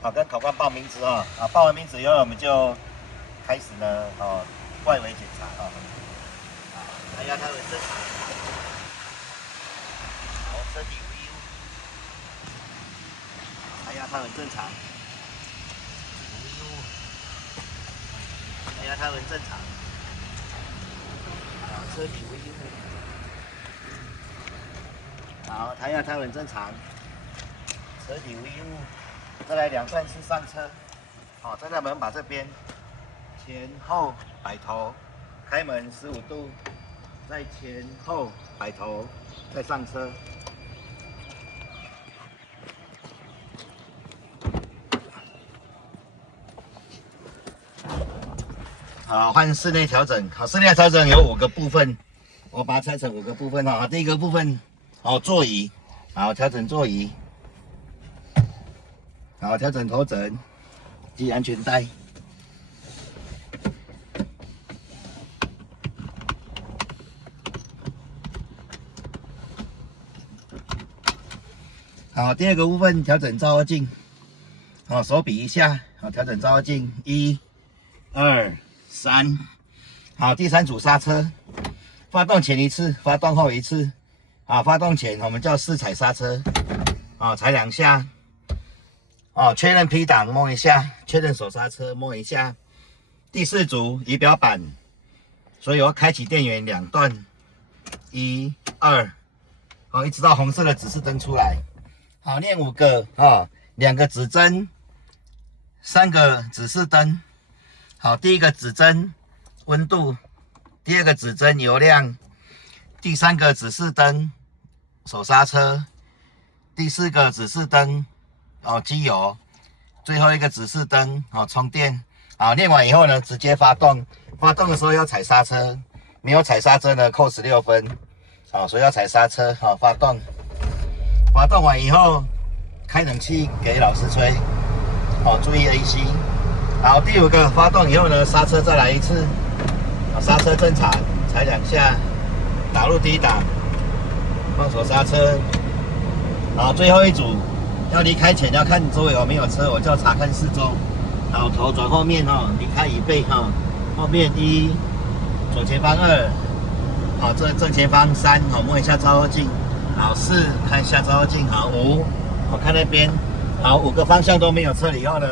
好，跟考官报名字啊，报完名字以后，我们就开始呢，外围检查啊，看一下它的正常，好，车底无异物，看一下它很正常，无异物，看一下它很正常，好，车底无异物，好，看一下它很正常，车底无异物。再来2段式上车，好，站在门把这边，前后摆头，开门15度，再前后摆头，再上车。好，换室内调整。好，室内调整有5个部分，我把它拆成5个部分哈。第一个部分，座椅，好，调整座椅。好，调整头枕，系安全带。好，第二个部分调整照妖镜。好，手比一下，好，调整照妖镜，1、2、3。好，第3组刹车，发动前1次，发动后1次。好，发动前我们叫4踩刹车，好，踩2下。确认 P 档摸一下，确认手刹车摸一下。第4组仪表板，所以我要开启电源2段，1、2，好，一直到红色的指示灯出来。好，念5个2个指针，3个指示灯。好，第1个指针温度，第2个指针油量，第3个指示灯手刹车，第4个指示灯机油，最后一个指示灯充电。好，练完以后呢，直接发动。发动的时候要踩刹车，没有踩刹车呢，扣16分。好，所以要踩刹车。好，发动。发动完以后，开冷气给老师吹。好，注意 AC。好，第5个发动以后呢，刹车再来1次。好，刹车正常，踩2下，打入低档，放手刹车。好，最后一组。要离开前要看周围有没有车，我就要查看四周。好，头转后面离开椅背后面1，左前方2，好，这正前方3，好，摸一下照妖镜。好，4，看一下照妖镜。好，5，好，看那边。好，5个方向都没有车了以后呢，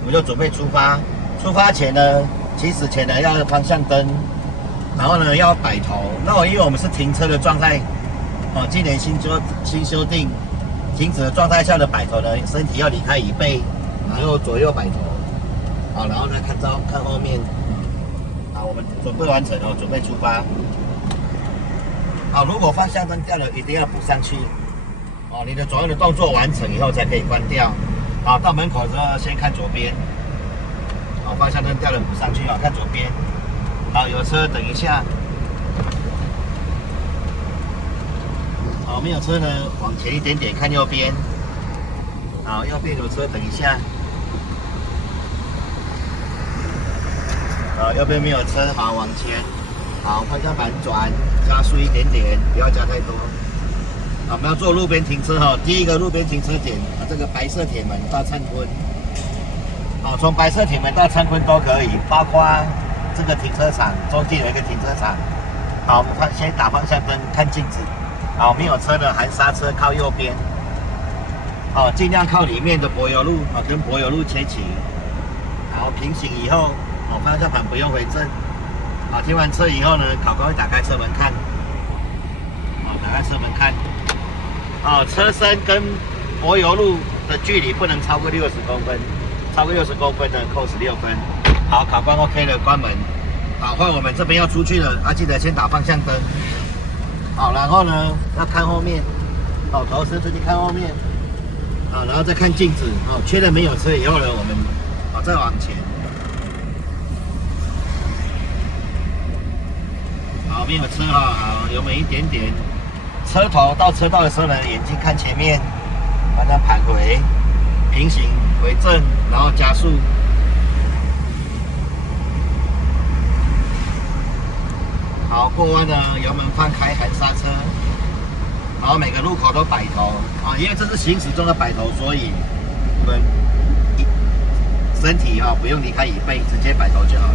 我们就准备出发。出发前呢，起始前呢要方向灯，然后呢要摆头。那因为我们是停车的状态，今年新修订。停止的状态下的摆头呢，身体要离开椅背，然后左右摆头，好，然后呢看后面，好，我们准备完成准备出发。好，如果方向灯掉了，一定要补上去。你的左右的动作完成以后才可以关掉。好，到门口的时候先看左边。好，方向灯掉了补上去看左边。好，有车等一下。好，没有车呢，往前一点点，看右边。好，右边有车，等一下。右边没有车，好，往前。好，方向盘转，加速一点点，不要加太多。好，我们要做路边停车第一个路边停车点，这个白色铁门到灿坤。好，从白色铁门到灿坤都可以，包括这个停车场中间有一个停车场。好，我们先打方向灯，看镜子。好，没有车的含刹车靠右边，好，尽量靠里面的柏油路，跟柏油路切齐。好，平行以后，方向盘不用回正。好，停完车以后呢，考官会打开车门看。好，打开车门看。好，车身跟柏油路的距离不能超过60公分，超过60公分的扣16分。好，考官 OK 了，关门。好，换我们这边要出去了，记得先打方向灯。好，然后呢，要看后面，好，头伸出去看后面，好，然后再看镜子，确认没有车以后呢，我们再往前，好，没有车好，油门一点点，车头到车道的时候呢，眼睛看前面，把它盘回，平行回正，然后加速。好，过弯呢，油门放开，含刹车。好，每个路口都摆头因为这是行驶中的摆头，所以我们身体哈，不用离开椅背，直接摆头就好了。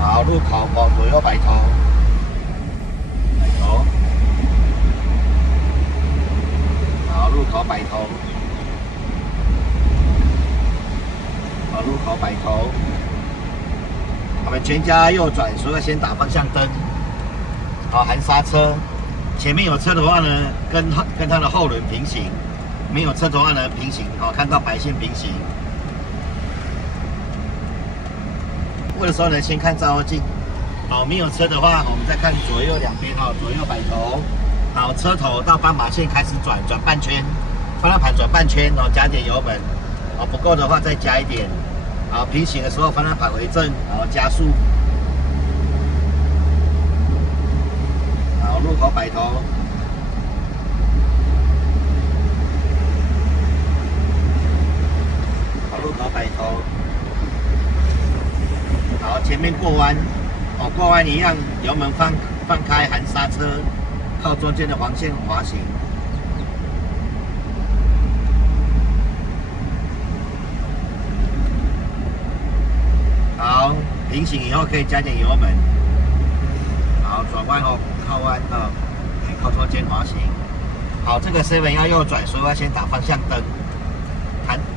好，路口往左右摆头，摆头。好，路口摆头。好，路口摆头。我们全家右转，所以要先打方向灯。好，含刹车。前面有车的话呢，跟它的后轮平行；没有车的话呢，平行。好，看到白线平行。过的时候呢，先看照后镜。好，没有车的话，我们再看左右两边。好，左右摆头。好，车头到斑马线开始转半圈，方向盘转半圈，然后加点油门。好，不够的话再加一点。好，平行的时候方向盘回正，然后加速。好，路口摆头。好，路口摆头。好，前面过弯。好，过弯一样，油门放开，含刹车，靠中间的黄线滑行。好，平行以后可以加点油门。好，转弯后靠弯啊，靠中间滑行。好，这个 7要右转，所以要先打方向灯。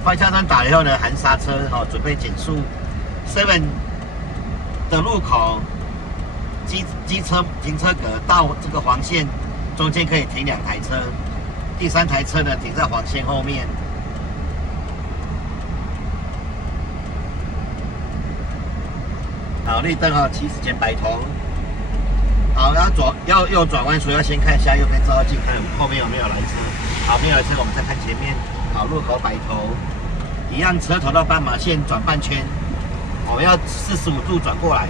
方向灯打了以后呢，含刹车，好，准备减速。7的路口，机车停车格到这个黄线中间可以停2台车，第3台车呢停在黄线后面。好，绿灯哈，起始前摆头。好，要右转弯，所以要先看一下右边照镜，看后面有没有来车。好，没有来车，我们再看前面。好，路口摆头，一样车头到斑马线转半圈，我们要45度转过来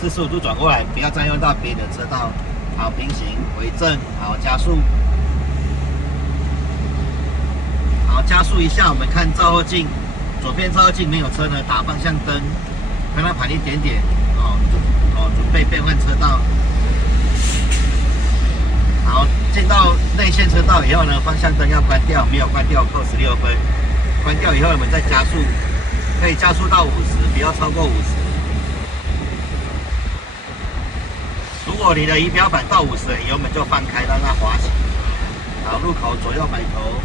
，45度转过来，不要占用到别人的车道。好，平行回正，好，加速。好，加速一下，我们看照后镜，左边照后镜没有车呢，打方向灯。看它盘一点点，准备变换车道。好，进到内线车道以后呢，方向灯要关掉，没有关掉扣16分。关掉以后，我们再加速，可以加速到50，不要超过50。如果你的仪表板到50，油门就放开，让它滑行。好，路口左右摆头。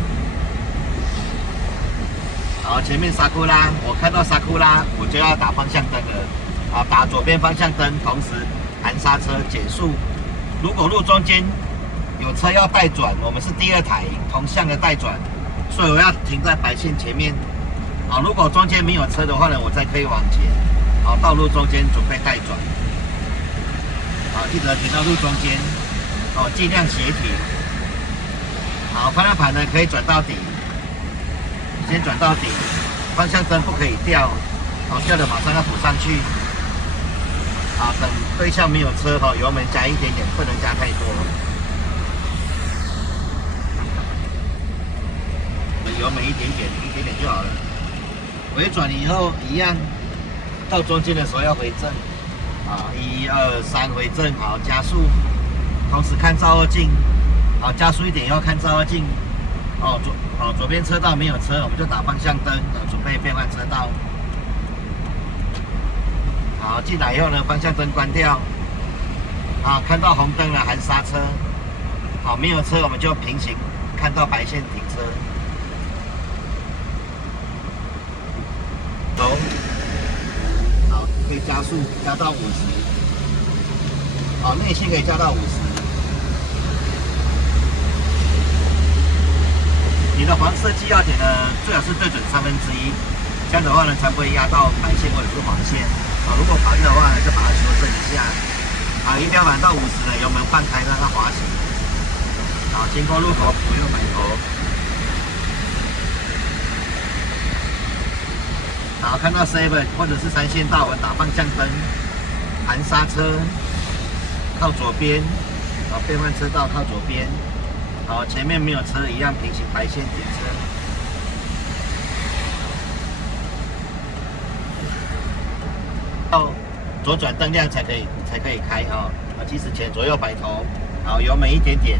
好，前面沙库拉，我看到沙库拉，我就要打方向灯了。好，打左边方向灯，同时含刹车减速。如果路中间有车要带转，我们是第2台同向的带转，所以我要停在白线前面。好，如果中间没有车的话呢，我再可以往前。好，到路中间准备带转。好，记得停到路中间。哦，尽量斜停。好，方向盘呢可以转到底。先转到底，方向灯不可以掉，好，掉了马上要补上去。好，等对向没有车哈，油门加一点点，不能加太多。油门一点点就好了。回转以后一样，到中间的时候要回正。啊，1、2、3回正，好，加速，同时看照后镜。好，加速一点要看照后镜。左边车道没有车，我们就打方向灯，准备变换车道。好，进来以后呢，方向灯关掉。好，看到红灯了，含刹车。好，没有车我们就平行，看到白线停车。走。好，可以加速，加到50。好，内线可以加到50。你的黄色记号点呢，最好是对准1/3，这样的话呢，才不会压到白线或者是黄线。好，如果跑运的话呢，就把它修正一下。好，仪表板到50了，油门放开，让它滑行。好，经过路口左右摆头。好，看到7或者是3线道，我打方向灯，含刹车，靠左边。好，变换车道靠左边。好，前面没有车，一样平行白线停车。到左转灯亮才可以开哈。起始前左右摆头，好，油门一点点，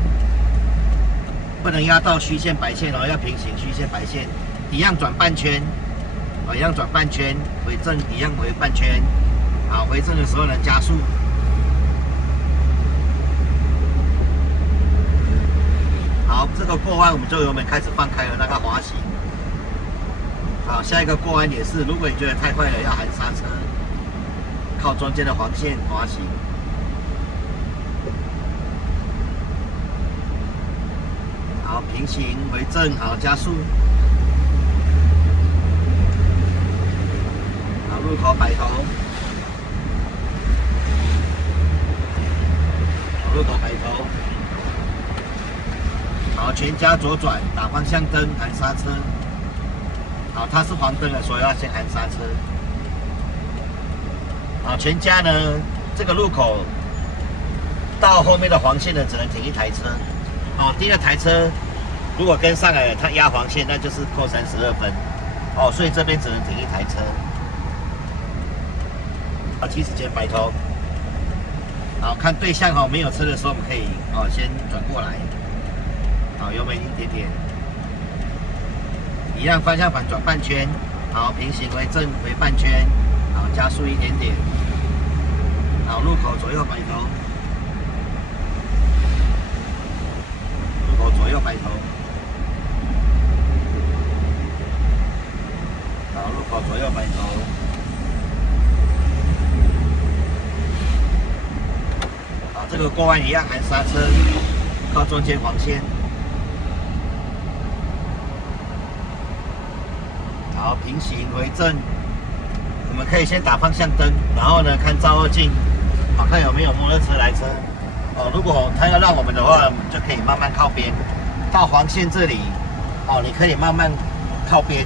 不能压到虚线白线哦，要平行虚线白线，一样转半圈。一样转半圈，回正一样回半圈，好，回正的时候呢加速。好，这个过弯我们就油门开始放开了，那个滑行。好，下一个过弯也是，如果你觉得太快了，要喊刹车，靠中间的黄线滑行。好，平行回正，好加速。好，路口摆头。好，路口摆头。好，全家左转，打方向灯，喊刹车。好，它是黄灯了，所以要先喊刹车。好，全家呢，这个路口到后面的黄线呢，只能停一台车。好，第二台车如果跟上来了，它压黄线，那就是扣32分。哦，所以这边只能停一台车。好，70前摆头。好，看对向哦，没有车的时候，我们可以先转过来。好，油门一点点，一样方向盘转半圈，好，平行回正回半圈，好，加速一点点，好，路口左右摆头，路口左右摆头，好，路口左右摆头，好，这个过弯一样喊刹车，靠中间黄线。好，平行回正，我们可以先打方向灯，然后呢看照后镜，好看有没有摩托车来车。如果他要让我们的话，我们就可以慢慢靠边，到黄线这里，你可以慢慢靠边，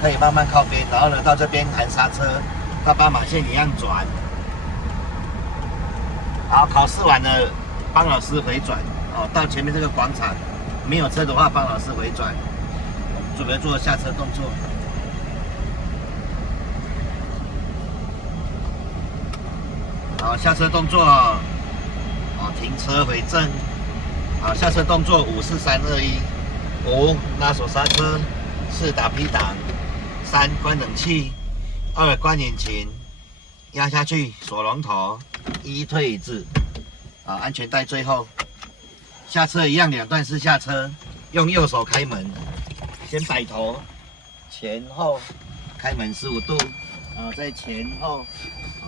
可以慢慢靠边，然后呢到这边喊刹车，到斑马线一样转。好，考试完了，帮老师回转，到前面这个广场，没有车的话，帮老师回转。准备做下车动作。好，下车动作，停车回正。好，下车动作5、4、3、2、1。5拉手刹车，4打 P 档，3关冷气，2关引擎，压下去锁龙头，1退椅子。好，安全带最后。下车一样2段式下车，用右手开门。先摆头，前后开门15度，再前后，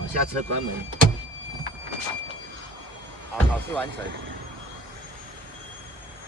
下车关门。好，考试完成。